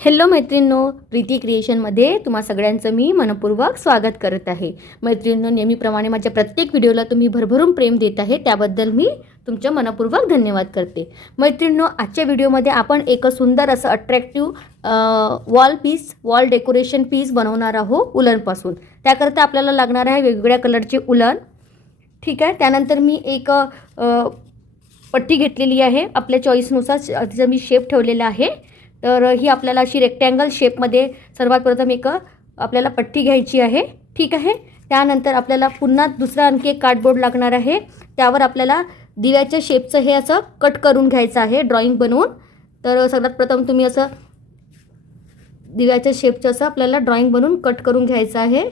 Hello मैत्रिणींनो, प्रीती क्रिएशनमध्ये तुम्हा सगळ्यांचं मी मनपूर्वक स्वागत करत आहे. मैत्रिणींनो, नेहमीप्रमाणे माझ्या प्रत्येक व्हिडिओला तुम्ही भरभरून प्रेम देत आहे, त्याबद्दल मी तुमचं मनपूर्वक धन्यवाद करते. मैत्रिणींनो, आजच्या व्हिडिओमध्ये आपण एक सुंदर असं अट्रॅक्टिव्ह वॉल डेकोरेशन पीस बनवणार आहोत उलनपासून. त्याकरता आपल्याला लागणार आहे वेगवेगळ्या कलरचे उलन. ठीक आहे. त्यानंतर मी एक पट्टी घेतलेली आहे, आपल्या चॉईसनुसार तिचं मी शेप ठेवलेला आहे. तर ही आपल्याला अशी रेक्टँगल शेपमध्ये सर्वात प्रथम एक आपल्याला पट्टी घ्यायची आहे. ठीक आहे. त्यानंतर आपल्याला पुन्हा दुसरा आणखी एक कार्डबोर्ड लागणार आहे. त्यावर आपल्याला दिव्याच्या शेपचं हे असं कट करून घ्यायचं आहे, ड्रॉइंग बनवून. तर सर्वात प्रथम तुम्ही असं दिव्याच्या शेपचं असं आपल्याला ड्रॉइंग बनवून कट करून घ्यायचं आहे.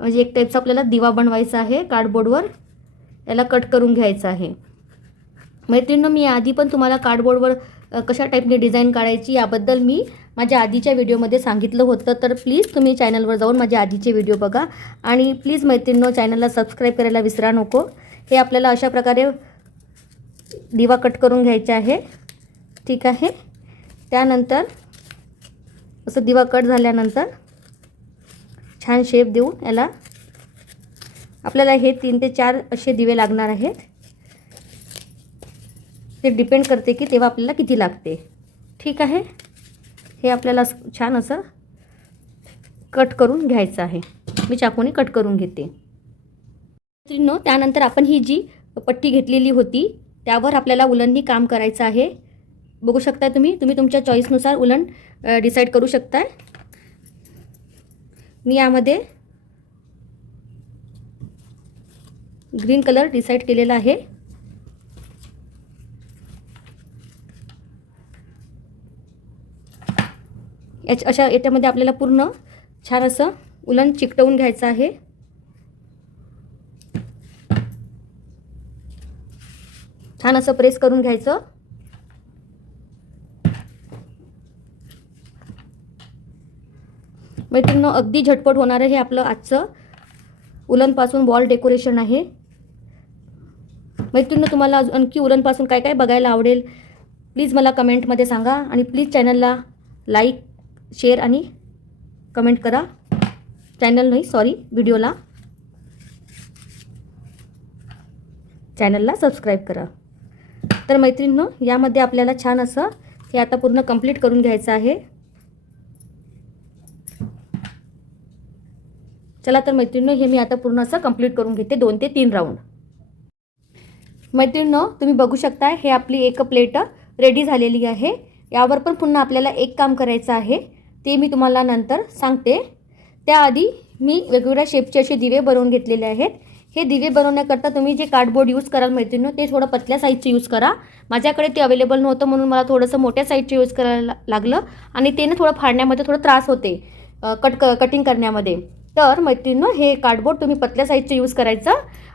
म्हणजे एक टाईपचा आपल्याला दिवा बनवायचा आहे कार्डबोर्डवर, याला कट करून घ्यायचं आहे. मैत्रिणींनो, मी आधी पण तुम्हाला कार्डबोर्डवर कशा टाईपने डिझाईन काढायची याबद्दल मी माझ्या आधीच्या व्हिडिओमध्ये सांगितलं होतं. तर प्लीज तुम्ही चॅनलवर जाऊन माझे आधीचे व्हिडिओ बघा. आणि प्लीज मैत्रिणींनो, चॅनलला सबस्क्राईब करायला विसरा नको. हे आपल्याला अशा प्रकारे दिवा कट करून घ्यायचा आहे. ठीक आहे. त्यानंतर असं दिवा कट झाल्यानंतर छान शेप देऊन याला आपल्याला हे 3 ते 4 असे दिवे लागणार आहेत. ते डिपेंड करते की तेव्हा आपल्याला किती लागते. ठीक आहे. हे आपल्याला छान असं कट करून घ्यायचं आहे. मी चाकूने कट करून घेते. मैत्रिणींनो, त्यानंतर आपण ही जी पट्टी घेतलेली होती त्यावर आपल्याला उलननी काम करायचं आहे. बघू शकता तुम्ही तुमच्या चॉईसनुसार उलन डिसाईड करू शकताय. मी यामध्ये ग्रीन कलर डिसाईड केलेला आहे. अशा याच्यामध्ये आपल्याला पूर्ण छान असं उलन चिकटवून घ्यायचं आहे. छान असं प्रेस करून घ्यायचं. मैत्रिणींनो, अगदी झटपट होणारं हे आपलं आजचं उलनपासून वॉल डेकोरेशन आहे. मैत्रिणींनो, तुम्हाला आणखी उलनपासून काय काय बघायला आवडेल प्लीज मला कमेंटमध्ये सांगा. आणि प्लीज चॅनलला लाईक, शेअर आणि कमेंट करा. चॅनलला सबस्क्राईब करा. तर मैत्रिणींनो, यामध्ये आपल्याला छान असं हे आता पूर्ण कंप्लीट करून घ्यायचं आहे. चला तर मैत्रिणींनो, हे मी आता पूर्ण असं कंप्लीट करून घेते 2 ते 3 राऊंड. मैत्रिणींनो, तुम्ही बघू शकता हे आपली एक प्लेट रेडी झालेली आहे. यावर पण पुन्हा आपल्याला एक काम करायचं आहे, ते मी तुम्हाला नंतर सांगते. त्याआधी मी वेगवेगळ्या शेपचे असे दिवे बनवून घेतलेले आहेत. हे दिवे बनवण्याकरता तुम्ही जे कार्डबोर्ड यूज कराल मैत्रिणींनो, ते थोडं पतल्या साईजचे यूज करा. माझ्याकडे ते अवेलेबल नव्हतं म्हणून मला थोडंसं मोठ्या साईजचे यूज करायला लागलं आणि ते थोडं फाडण्यामध्ये थोडं त्रास होते, कटिंग करण्यामध्ये. तर मैत्रिणींनो, हे कार्डबोर्ड तुम्ही पतल्या साईजचे यूज करायचं.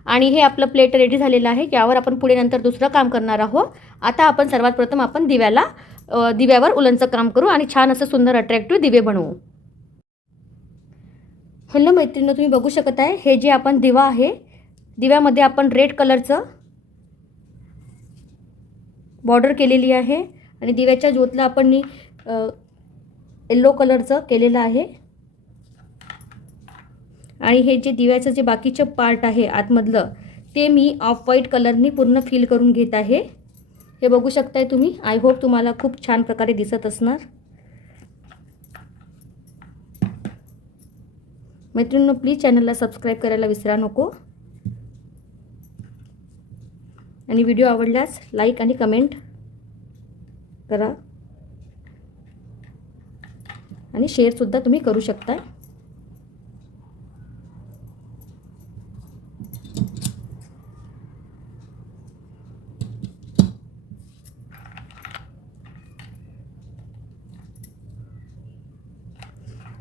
आणि हे आपलं प्लेट रेडी झालेलं आहे. यावर आपण पुढे नंतर दुसरं काम करणार आहोत. आता आपण सर्वात प्रथम आपण दिव्यावर उलनचं काम करू आणि छान असं सुंदर अट्रॅक्टिव्ह दिवे बनवू. हॅलो मैत्रिणींनो, तुम्ही बघू शकत आहे हे जे आपण दिवा आहे, दिव्यामध्ये आपण रेड कलरचं बॉर्डर केलेली आहे आणि दिव्याच्या ज्योतला आपण येलो कलरचं केलेलं आहे. आणि हे जे दिव्याचं जे बाकीचं पार्ट आहे आतमधलं, ते मी ऑफ व्हाईट कलरनी पूर्ण फिल करून घेत आहे. हे बघू शकताय तुम्ही. आय होप तुम्हाला खूप छान प्रकारे दिसत असणार. मैत्रिणींनो, प्लीज चॅनलला सबस्क्राईब करायला विसरा नको. आणि व्हिडिओ आवडल्यास लाईक आणि कमेंट करा आणि शेअरसुद्धा तुम्ही करू शकता.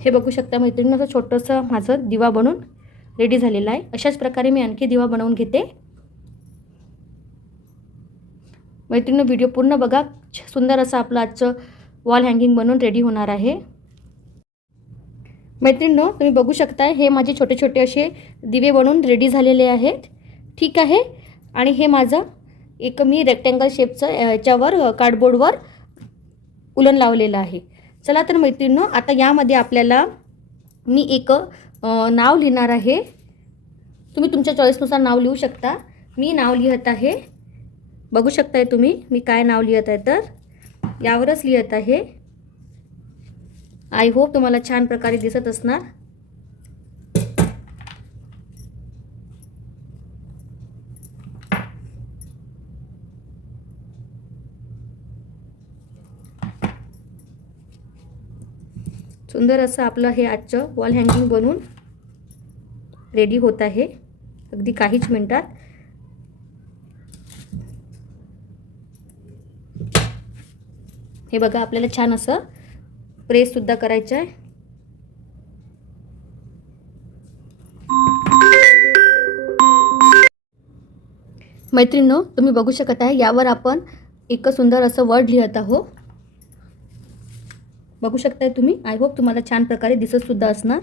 हे बघू शकता मैत्रिणींनो, असं छोटंसं माझं दिवा बनवून रेडी झालेलं आहे. अशाच प्रकारे मी आणखी दिवा बनवून घेते. मैत्रिणींनो, व्हिडिओ पूर्ण बघा. सुंदर असं आपलं आजचं वॉल हँगिंग बनवून रेडी होणार आहे. मैत्रिणींनो, तुम्ही बघू शकताय हे माझे छोटे छोटे असे दिवे बनवून रेडी झालेले आहेत. ठीक आहे. आणि हे माझं एक मी रेक्टँगल शेपचं याच्यावर कार्डबोर्डवर उलन लावलेलं आहे. चला तर मैत्रिणींनो, आता यामध्ये आपल्याला मी एक नाव लिहिणार आहे. तुम्ही तुमच्या चॉईसनुसार नाव लिहू शकता. मी नाव लिहित आहे. बघू शकताय तुम्ही मी काय नाव लिहित आहे, तर यावरच लिहित आहे. आय होप तुम्हाला छान प्रकारे दिसत असणार. सुंदर असं आपलं हे आजचं वॉल हँगिंग बनून रेडी होत आहे अगदी काहीच मिनिटात. हे बघा, आपल्याला छान असं प्रेस सुद्धा करायचं आहे. मैत्रिणींनो, तुम्ही बघू शकत आहे यावर आपण एक सुंदर असं वर्ड लिहित आहोत. बघू शकताय तुम्ही. आय होप तुम्हाला छान प्रकारे दिसत सुद्धा असणार.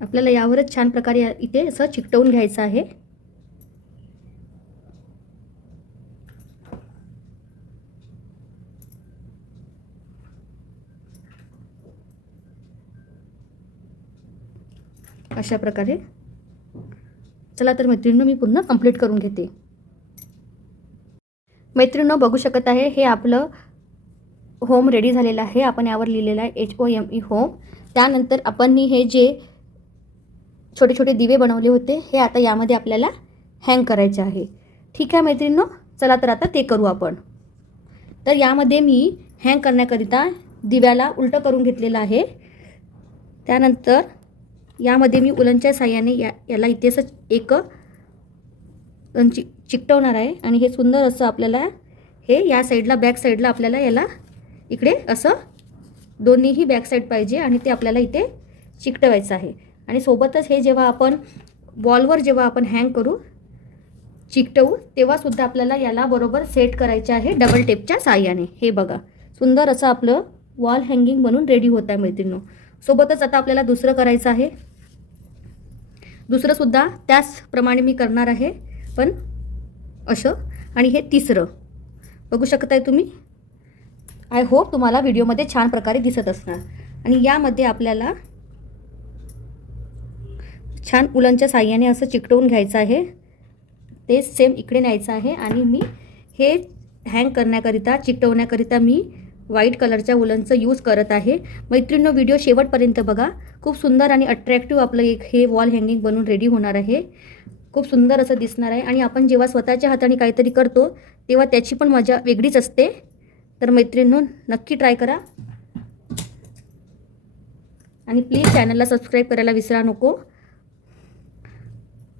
आपल्याला यावरच छान प्रकारे इथे असं चिकटवून घ्यायचं आहे. अशा प्रकारे. चला तर मैत्रिणींनो, मी पुन्हा कंप्लीट करून घेते. मैत्रिणींनो, बघू शकत आहे हे आपलं होम रेडी झालेलं आहे. आपण यावर लिहिलेलं आहे HOME होम. त्यानंतर आपण हे जे छोटे छोटे दिवे बनवले होते हे आता यामध्ये आपल्याला हँग करायचे आहे. ठीक आहे मैत्रिणींनो, चला तर आता ते करू आपण. तर यामध्ये मी हँग करण्याकरिता दिव्याला उलटं करून घेतलेलं आहे. त्यानंतर यामध्ये मी उलनच्या साह्याने याला इथे असं एक चिकटवणार आहे. आणि हे सुंदर असं आपल्याला हे या साईडला बॅक साईडला आपल्याला याला इकडे असं दोन्हीही बॅक साईड पाहिजे आणि ते आपल्याला इथे चिकटवायचं आहे. आणि सोबतच हे जेव्हा आपण वॉलवर जेव्हा आपण हँग करू चिकटवू तेव्हासुद्धा आपल्याला याला बरोबर सेट करायचे आहे डबल टेपच्या साह्याने. हे बघा, सुंदर असं आपलं वॉल हँगिंग बनून रेडी होत आहे मैत्रिणींनो. सोबतच आता आपल्याला दुसरं करायचं आहे. दुसरंसुद्धा त्याचप्रमाणे मी करणार आहे, पण असं. आणि हे तिसरं बघू शकताय तुम्ही. आय होप तुम्हाला व्हिडिओमध्ये छान प्रकारे दिसत असणार. आणि यामध्ये आपल्याला छान उलनच्या साह्याने असं चिकटवून घ्यायचं आहे. ते सेम इकडे न्यायचं आहे. आणि मी हे हँग करण्याकरिता चिकटवण्याकरिता मी व्हाईट कलरच्या उलनचं यूज करत आहे. मैत्रिणींनो, व्हिडिओ शेवटपर्यंत बघा. खूप सुंदर आणि अट्रॅक्टिव्ह आपलं एक हे वॉल हँगिंग बनून रेडी होणार आहे. खूप सुंदर असं दिसणार आहे. आणि आपण जेव्हा स्वतःच्या हाताने काहीतरी करतो तेव्हा त्याची पण मजा वेगळीच असते. तर मैत्रिणींनो, नक्की ट्राय करा. आणि प्लीज चॅनलला सबस्क्राईब करायला विसरा नको.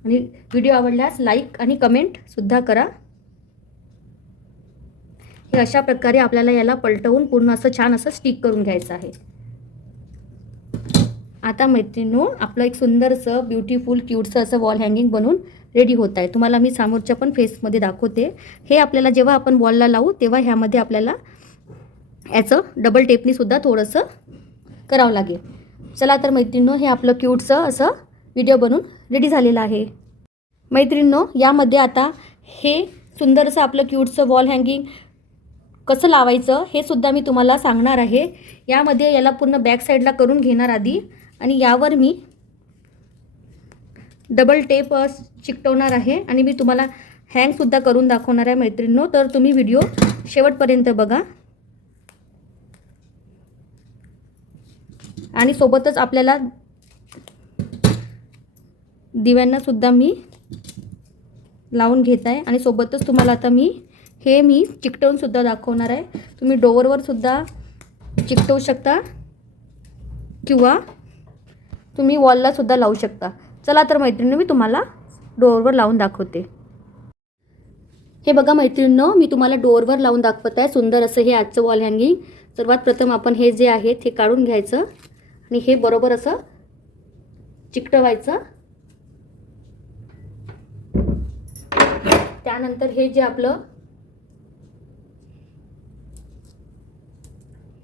आणि व्हिडिओ आवडल्यास लाईक आणि कमेंटसुद्धा करा. हे अशा प्रकारे आपल्याला याला पलटवून पूर्ण असं छान असं स्टिक करून घ्यायचं आहे. आता मैत्रिणींनो, आपलं एक सुंदरसं ब्युटिफुल क्यूटचं असं वॉल हँगिंग बनून रेडी होत आहे. तुम्हाला मी समोरच्या पण फेसमध्ये दाखवते. हे आपल्याला जेव्हा आपण वॉलला लावू तेव्हा ह्यामध्ये आपल्याला याचं डबल टेपनीसुद्धा थोडंसं करावं लागेल. चला तर मैत्रिणींनो, हे आपलं क्यूटचं असं व्हिडिओ बनून रेडी झालेलं आहे. मैत्रिणींनो, यामध्ये आता हे सुंदरसं आपलं क्यूटचं वॉल हँगिंग कसं लावायचं हे सुद्धा मी तुम्हाला सांगणार आहे. यामध्ये याला पूर्ण बॅक साईडला करून घेणार आधी. आणि यावर मी डबल टेप चिकटवणार आहे. आणि मी तुम्हाला हँगसुद्धा करून दाखवणार आहे मैत्रिणींनो. तर तुम्ही व्हिडिओ शेवटपर्यंत बघा. आणि सोबतच आपल्याला दिव्यांनासुद्धा मी लावून घेत आहे. आणि सोबतच तुम्हाला आता मी चिकटवूनसुद्धा दाखवणार आहे. तुम्ही डोअरवर सुद्धा चिकटवू शकता किंवा तुम्ही वॉललासुद्धा लावू शकता. चला तर मैत्रिणींनो, मी तुम्हाला डोअरवर लावून दाखवते. हे बघा मैत्रिणींनो, मी तुम्हाला डोअरवर लावून दाखवत आहे सुंदर असं हे आजचं वॉल हँगिंग. सर्वात प्रथम आपण हे जे आहे ते काढून घ्यायचं आणि हे बरोबर असं चिकटवायचं. त्यानंतर हे जे आपलं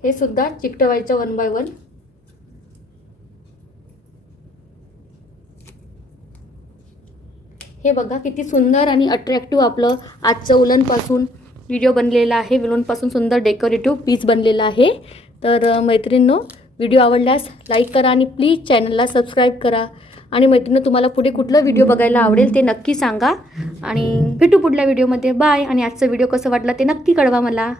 हे सुद्धा चिकटवायचं वन बाय वन. हे बघा किती सुंदर आणि अट्रॅक्टिव्ह आपलं आजचं उलनपासून व्हिडिओ बनलेला आहे. उलनपासून सुंदर डेकोरेटिव्ह पीस बनलेला आहे. तर मैत्रिणींनो, व्हिडिओ आवडल्यास लाईक करा आणि प्लीज चॅनलला सबस्क्राईब करा. आणि मैत्रिणींनो, तुम्हाला पुढे कुठलं व्हिडिओ बघायला आवडेल ते नक्की सांगा. आणि भेटू पुढल्या व्हिडिओमध्ये. बाय. आणि आजचा व्हिडिओ कसं वाटला ते नक्की कळवा मला.